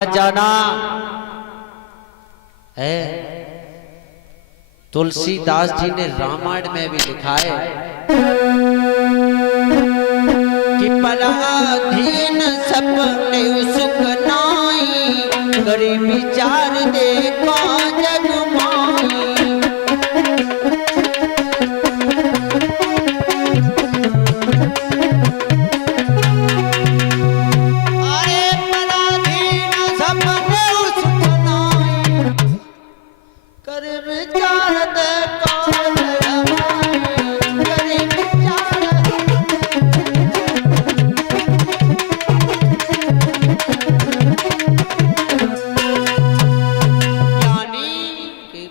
जाना है। तुलसीदास जी ने रामायण में भी लिखा है कि पराधीन सपने सुख नाई, करी विचार देखा जग माई।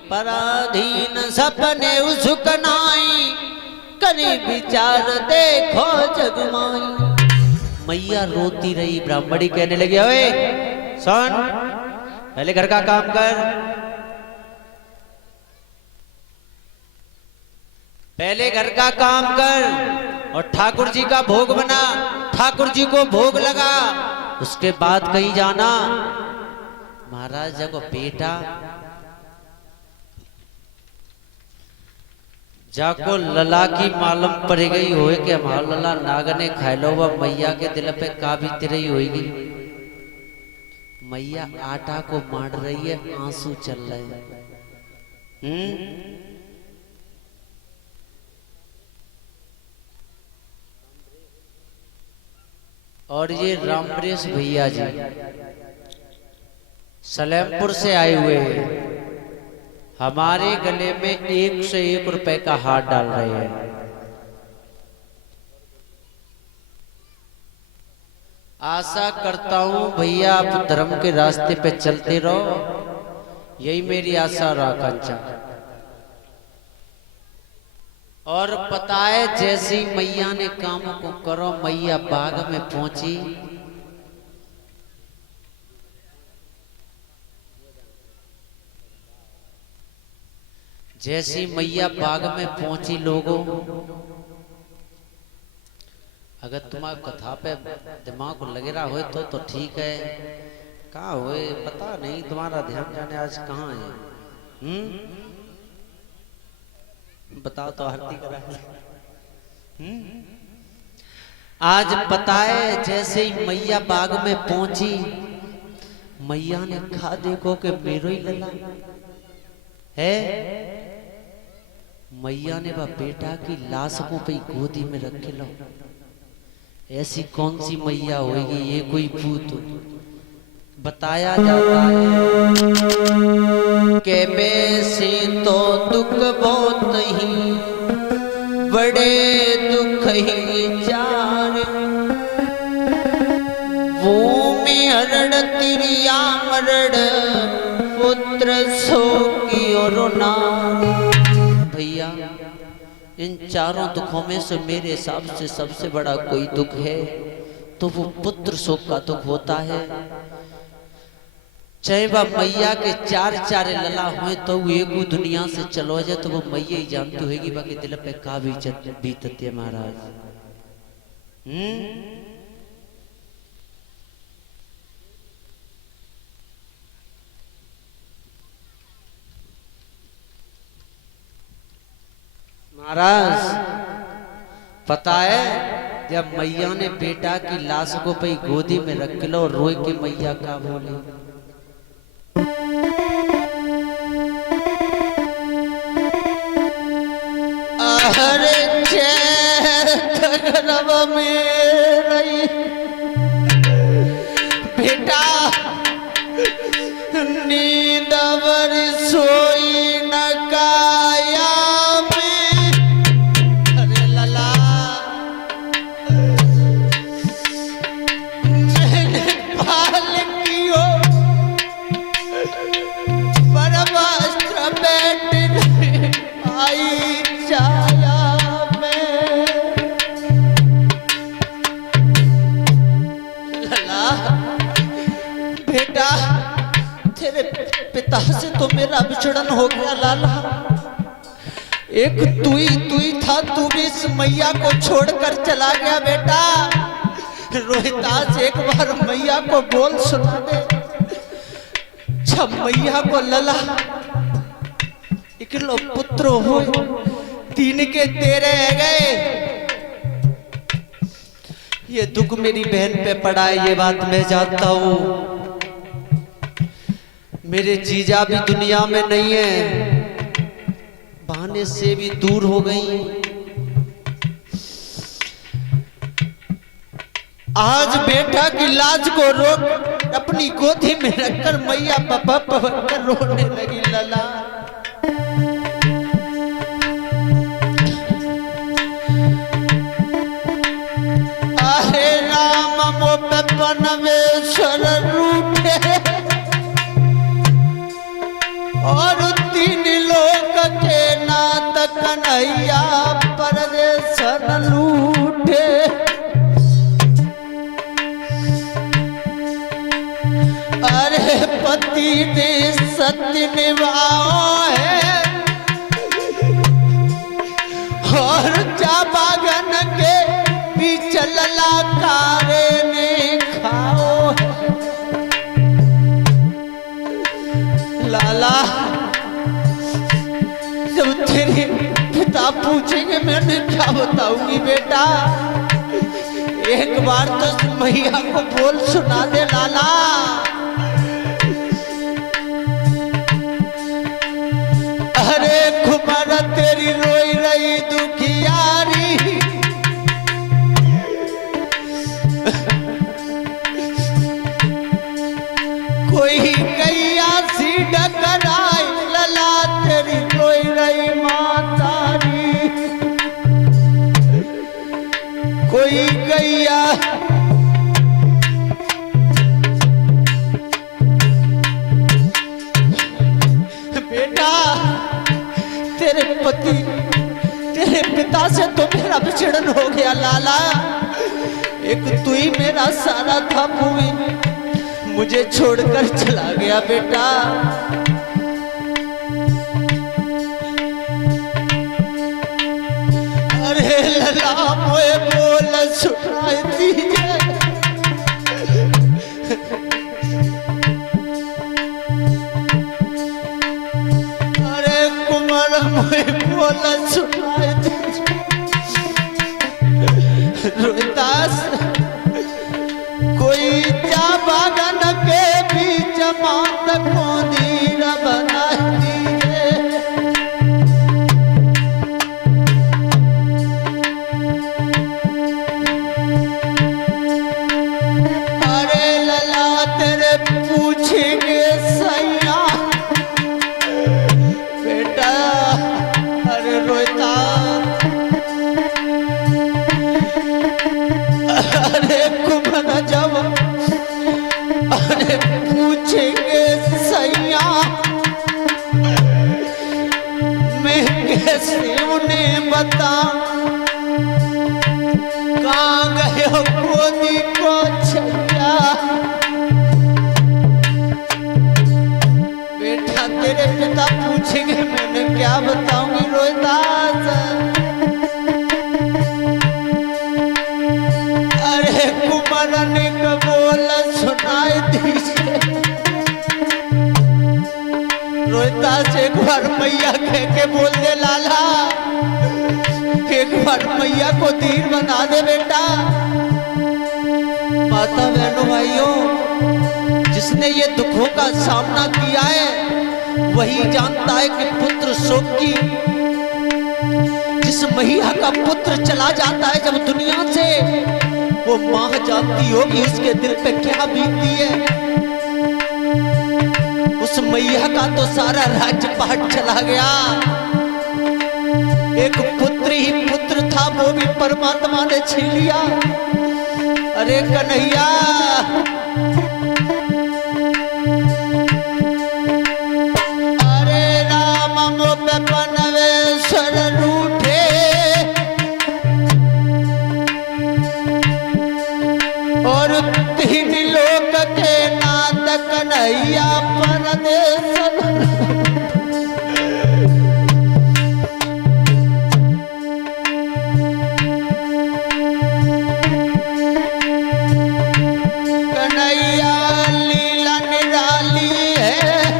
पराधीन सपने उसुक नाई, करे विचार देखो जग माई। मैया रोती रही, ब्राह्मणी कहने लगी ओए सुन, पहले घर का काम कर, पहले घर का काम कर और ठाकुर जी का भोग बना, ठाकुर जी को भोग लगा, उसके बाद कहीं जाना। महाराज जब बेटा जाको लला की मालूम पड़ गई होए कि हमारा लला नागने खायलो, वह मैया के दिल पे का बीत रही होगी। मैया आटा को मार रही है, आंसू चल रहे हैं। और ये रामप्रेस भैया जी सलेमपुर से आए हुए हैं, हमारे गले में 1 से 1 रुपए का हाथ डाल रहे हैं। आशा करता हूं भैया आप धर्म के रास्ते पे चलते रहो, यही मेरी आशा और आकांक्षा। और पता है जैसी मैया ने काम को करो, मैया बाग में पहुंची, जैसी मैया बाग में पहुंची, लोगों अगर तुम्हारे कथा पे दिमाग लगे रहा हो तो ठीक है, कहाँ होए पता नहीं, तुम्हारा ध्यान जाने आज कहाँ है। बताओ तो आरती करा। आज पता है जैसे ही मैया बाग में पहुंची, मैया ने कहा देखो कि मेरो ही लला है। मैया ने वह बेटा की लाश को पे गोदी में रखे लो। ऐसी कौन सी मैया होगी, ये कोई भूत? बताया जाता है के बेसी तो दुख बहुत ही, बड़े दुख ही चार, वो में हरड़ तिरिया मरड़, पुत्र सो की और नार। भैया इन चारों दुखों में से मेरे हिसाब से सबसे बड़ा कोई दुख है तो वो पुत्र शोक का दुख होता है। चाहे वह मैया के 4 लला हुए तो वो एक दुनिया से चलो जाए तो वो मैया ही जानती होगी, बाकी दिल पे का बीतती है महाराज। महाराज पता है जब मैया ने बेटा की लाश को पे गोदी में रख लो, रोए के मैया का बोले अरे चैतन्य में बेटा नींद वर सोई न काया में। अरे लला मैंने पाल कियो परमास्त्र बैठ आई छाया में। लला बेटा तेरे पिता से तो मेरा विछड़न हो गया लाला, एक तू ही था, तू भी इस मैया को छोड़कर चला गया बेटा। रोहितास एक बार मैया को बोल सुना दे, जब मैया को लला इकलो पुत्र हो तीन के तेरे गए। ये दुख मेरी बहन पे पड़ा है, ये बात मैं जानता हूं। मेरे जीजा भी दुनिया में नहीं है, बहाने से भी दूर हो गई। आज बेटा की लाज को रोक अपनी गोदी में रखकर मैया पापा पकड़ रोने लगी। लला आहे राम मो पे पनवेश्वर रूठे और तीन लोक के नाथ कन्हैया परदेसन लूटे। अरे पति ने सत्य निभाओ है और जा बागन के बीच ललकारे ने खाओ है। लाला जब तेरे पिता पूछेंगे मैंने क्या बताऊंगी बेटा, एक बार तो मैया को बोल सुना दे लाला। अरे कुमार तेरी रोई रही दुखियारी, कोई गैया सी डकराई लला तेरी रोई रही मातारी। कोई गैया बेटा तेरे पति तेरे पिता से तो मेरा विछड़न हो गया लाला। एक तू ही मेरा सारा था, भूमि मुझे छोड़कर चला गया बेटा। अरे लला मोए बोल सुनाई दीजिए। अरे कुमार मोए बोल सुनाई दीजिए। रोहिदास कोई जा बागन के बीच मात को दीर बना दीजिए। अरे लला तेरे पूछेंगे सैया बेटा। अरे रोता अरे कुमन जब अरे पूछेंगे सैया मैं कैसे उन्हें बताऊं, कहाँ गए हो गोदी को छैया। बेटा तेरे पिता पूछेंगे मैंने क्या बताऊंगी रोहिदास। अरे कुमार ने बोल सुनाई दीजिए। रोहिदास एक बार मैया कह के बोल दे लाला, एक बार मैया को धीर बना दे बेटा। माता बहनों भाइयों, जिसने ये दुखों का सामना किया है वही जानता है कि पुत्र शोक की। जिस मैया का पुत्र चला जाता है जब दुनिया से, वो माँ जानती होगी उसके दिल पे क्या बीतती है। उस मैया का तो सारा राज्यपाट चला गया। एक पुत्र ही पुत्र था, वो भी परमात्मा ने छीन लिया। अरे कन्हैया अरे राम मो पे पनवेश्वर रूठे और तीन लोक के नाथ कन्हैया परदेसन। कन्हैया लीला निराली है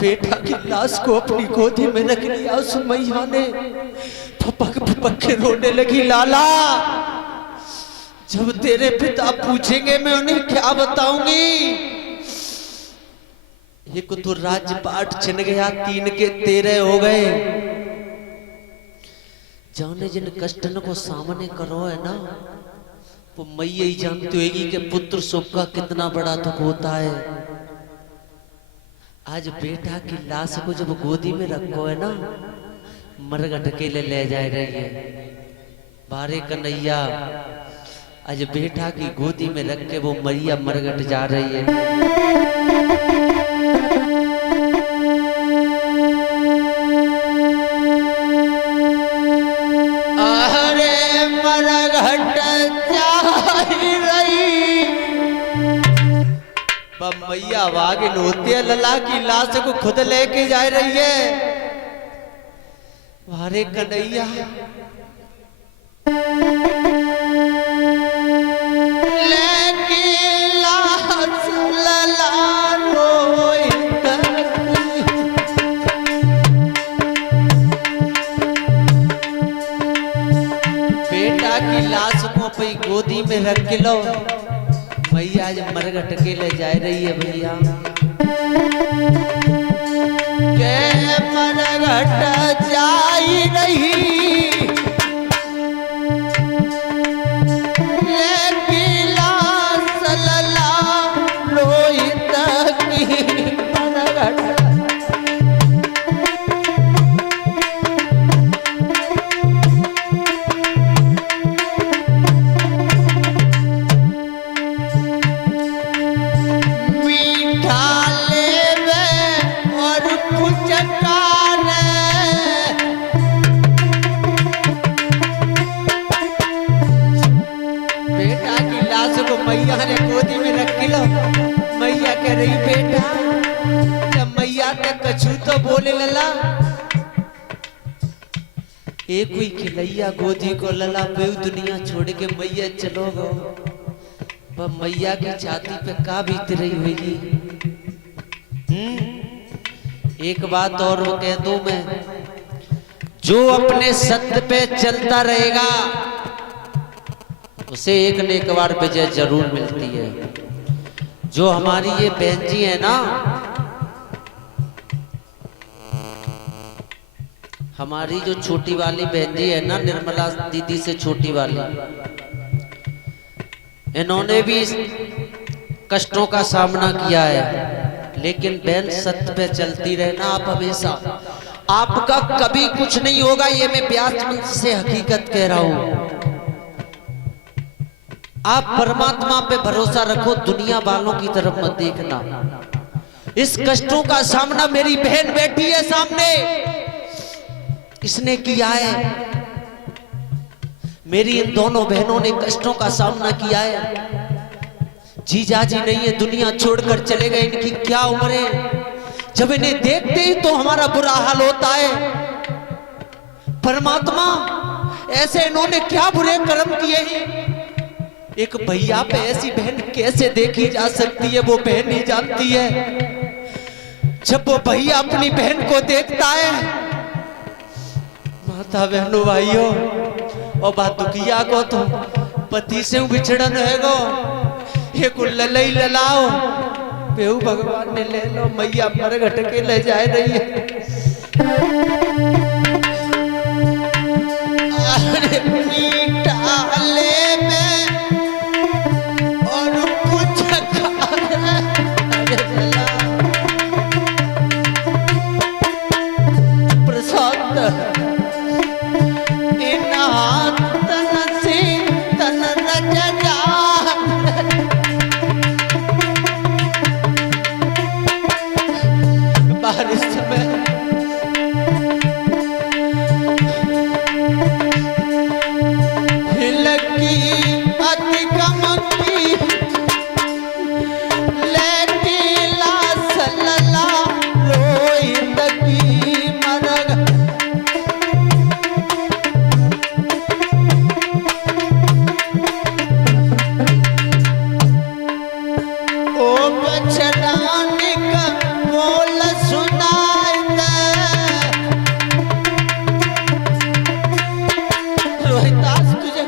बेटा की लाश को अपनी गोदी में रख लिया उस मैया ने। फपक फपक के रोने लगी, लाला जब तेरे पिता पूछेंगे मैं उन्हें क्या बताऊंगी? एक तो राजपाट छिन गया, 3 के 13 हो गए। जाने जिन कष्टन को सामने करो है ना, वो मैया ही जानती होगी कि पुत्र शोक का कितना बड़ा दुख होता है। आज बेटा की लाश को जब गोदी में रखो है ना, मरघट के ले जाए रही है। बारे कन्हैया आज बेटा की गोदी में रख के वो मैया मरघट जा रही है। मैया वागिन होती है, लला की लाश को खुद लेके जा रही है। वारे कन्हैया लेके लाश लला रोए। बेटा की लाश को अपनी गोदी में रख के लो, मैया आज मरघट के ले जा रही है। भैया के मरघट जा रही, लेकिन लाश लला रोहित की मरघट। मैया ने गोदी में रख के लो, मैया कह रही बेटा, जब मैया ने कछु तो बोले लला। एक कोई खिलैया गोदी को लला बेउ दुनिया छोड़ के मैया चलो गो। पर मैया की छाती पे का बीत रही होगी। एक बात और वो कह दो मैं, जो अपने सत्य पे चलता रहेगा उसे एक न एक बार विजय जरूर मिलती है। जो हमारी ये बहन जी है ना, हमारी जो छोटी वाली बहन जी है ना, निर्मला दीदी से छोटी वाली, इन्होंने भी कष्टों का सामना किया है। लेकिन बहन सत्य पे चलती रहना आप हमेशा, आपका कभी कुछ नहीं होगा। ये मैं प्यार से हकीकत कह रहा हूं। आप परमात्मा पे भरोसा रखो, दुनिया वालों की तरफ मत देखना। इस कष्टों का सामना मेरी बहन बैठी है सामने, इसने किया है। मेरी इन दोनों बहनों ने कष्टों का सामना किया है। जीजा जी नहीं है, दुनिया छोड़कर चले गए। इनकी क्या उम्र है, जब इन्हें देखते ही तो हमारा बुरा हाल होता है। परमात्मा ऐसे इन्होंने क्या बुरे कर्म किए हैं। एक भैया पे ऐसी बहन कैसे देखी जा सकती है, वो बहन ही जानती है। जब वो भैया अपनी बहन को देखता है, माता बहनों भाइयों, और बात दुखिया को तो पति से बिछड़न है गो, एक ललई ललाओ बेहू भगवान ने ले लो, मैया मरघट के ले जा रही है। अरे मीठा ले में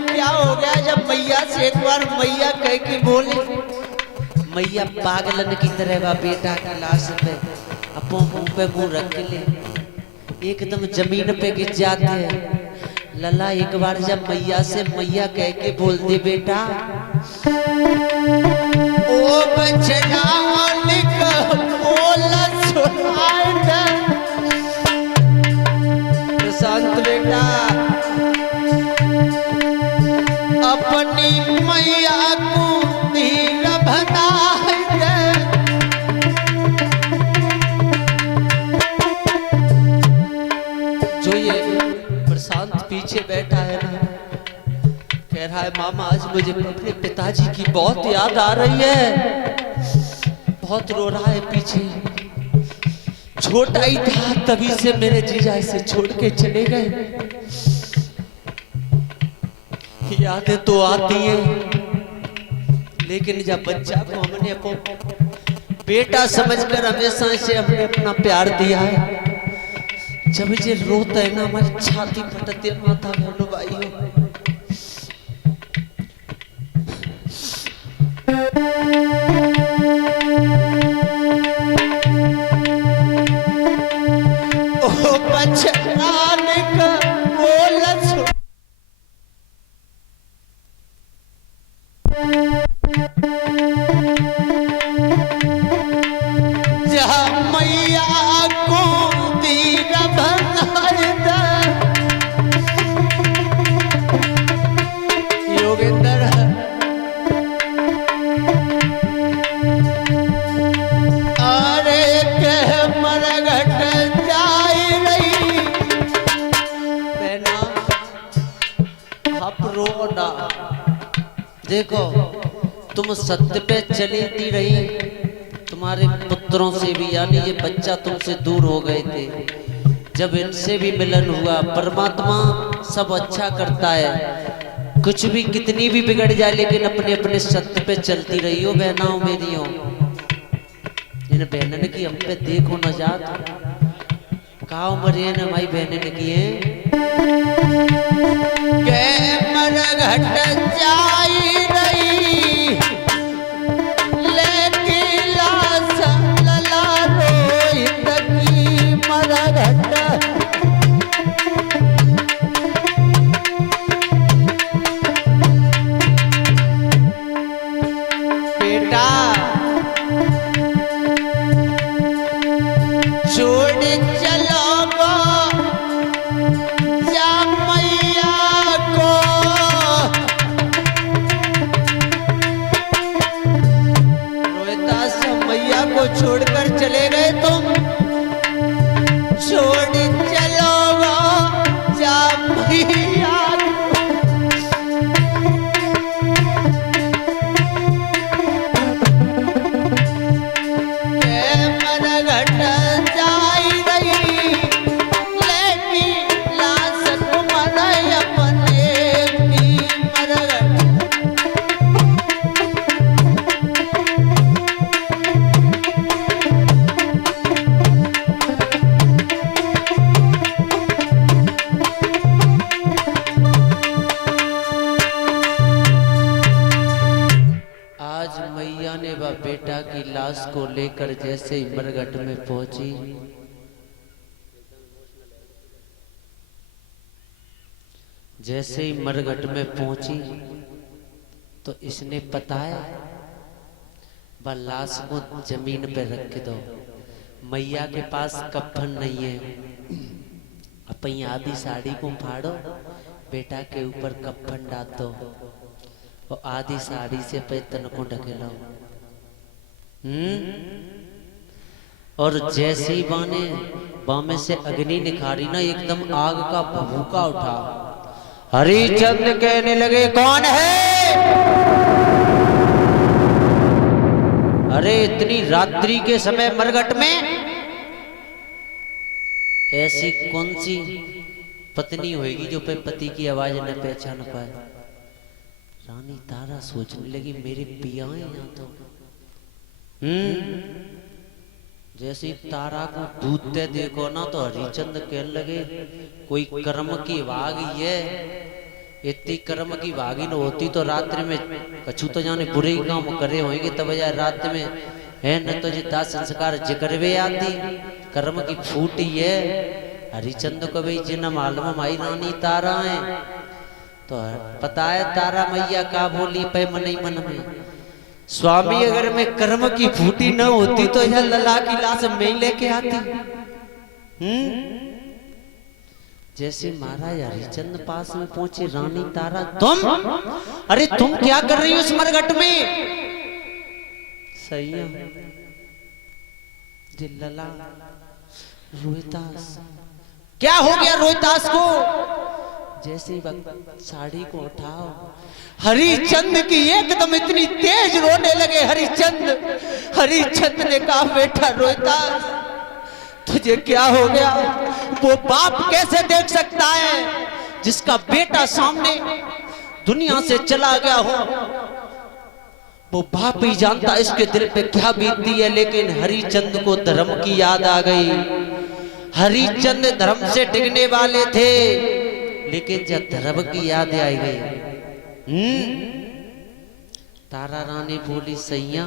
क्या हो गया जब मैया से एक बार मैया कह के बोले, मैया पागलन की तरह बा बेटा की लाश पे अपो मुंह पे मुंह रख ले एकदम जमीन पे गिर जाते हैं। लला एक बार जब मैया से मैया कह के बोल दे बेटा ओ बचना लिख बोला सुनाए दे प्रशांत बेटा अपनी मैया को धीर बनाए दे। जो ये प्रशांत पीछे बैठा है ना कह रहा है मामा आज मुझे अपने पिताजी की बहुत याद आ रही है, बहुत रो रहा है पीछे। छोटा ही था तभी से मेरे जीजा इसे छोड़ के चले गए। यादें तो आती हैं लेकिन जब बच्चा को हमने बेटा समझकर हमेशा इसे हमने अपना प्यार दिया है। जब ये रोता है ना हमारी छाती फटती है माता बहनों भाइयों। ओ बचना का बोला देखो तुम सत्य पे चली थी रही, तुम्हारे पुत्रों से भी यानी ये बच्चा तुमसे दूर हो गए थे। जब इनसे भी मिलन हुआ, परमात्मा सब अच्छा करता है, कुछ भी कितनी भी बिगड़ जाए लेकिन अपने अपने सत्य पे चलती रही हो बहनाओं मेरियों। इन बहनन की हम पे देखो न जात का उम्र न भाई बहनन की है घट जाई रही लेकिन लाश लला रोहित की मर घट। बेटा छोड़ चलो छोड़कर चले गए तुम, छोड़ चलो जा मैया मर घट जाई रही लेकिन लाश तुमर अपने की मर बेटा की लाश को लेकर जैसे ही मरघट में पहुंची, जैसे ही मरघट में पहुंची तो इसने बताया वह लाश को जमीन पे रख दो, मैया के पास कफन नहीं है, अपनी आधी साड़ी को फाड़ो, बेटा के ऊपर कफन डाल दो और आधी साड़ी से पे तन को ढकेलो। और जैसे ही बामे से अग्नि निखारी ना एकदम आग का भभूका उठा। हरिचंद कहने लगे कौन है? अरे इतनी रात्रि के समय मरघट में ऐसी कौन सी पत्नी होगी जो पे पति की आवाज न पहचान पाए? रानी तारा सोचने लगी मेरे पिया हैं यहाँ तो। जैसे तारा को दूधते देखो ना तो हरिचंद कहने लगे कोई कर्म की वाग ये इतनी कर्म की भागिन होती तो रात्रि में कछु तो जाने बुरे ही काम करे होंगे, तब बजाय रात में है न तो जिता संस्कार जिक्रवे आती कर्म की फूटी है। हरिचंद को भाई जिन मालूम माई रानी तारा है, तो पता है तारा मैया का बोली पे मन ही मन में, स्वामी अगर मैं कर्म की फूटी न होती तो यह लला की लाश मैं लेके आती। जैसे महाराज हरिचंद पास में पहुंचे, रानी तारा तुम, अरे तुम क्या कर रही हो उस मरघट में? सही है लला। रोहितास, क्या हो गया रोहितास को? जैसे ही साड़ी को उठाओ, हरिचंद की एकदम इतनी तेज रोने लगे। हरिचंद ने कहा बेटा रोहितास तुझे क्या हो गया? वो बाप कैसे देख सकता है जिसका बेटा सामने दुनिया से चला गया हो? वो बाप ही जानता इसके दिल पे क्या बीतती है। लेकिन हरिचंद को धर्म की याद आ गई। हरिचंद धर्म से डिगने वाले थे, लेकिन जब धर्म की याद आई गई, तारा रानी बोली सैया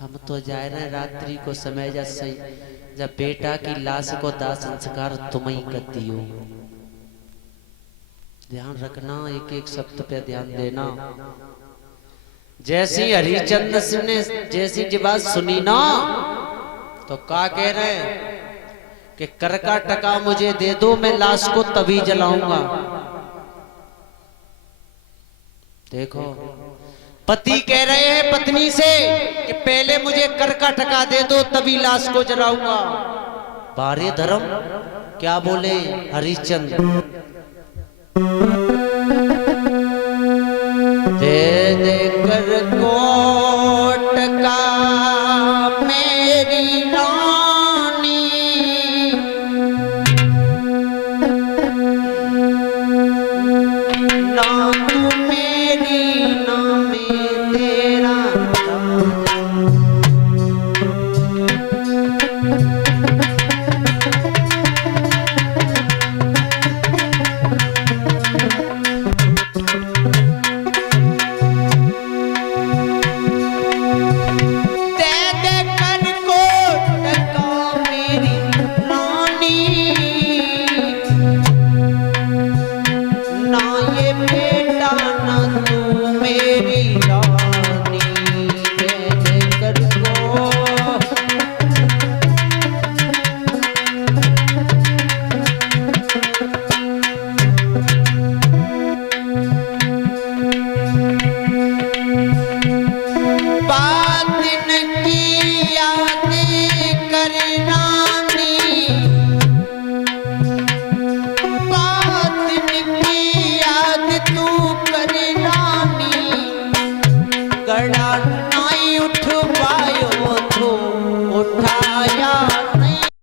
हम तो जा रहे हैं रात्रि को समय जा सही, जब बेटा की लाश को दाह संस्कार तुम ही करती हो। ध्यान रखना, एक एक शब्द पे ध्यान देना। जैसी हरिचंद ने जैसी जी बात सुनी ना, तो क्या कह रहे हैं कि कर का टका मुझे दे दो, मैं लाश को तभी जलाऊंगा। देखो पति कह रहे हैं पत्नी से कि पहले मुझे कर का टका दे दो तभी लाश को जलाऊंगा। बारे धर्म क्या बोले हरिचंद, दे दे कर को टका मेरी रानी, ना तुम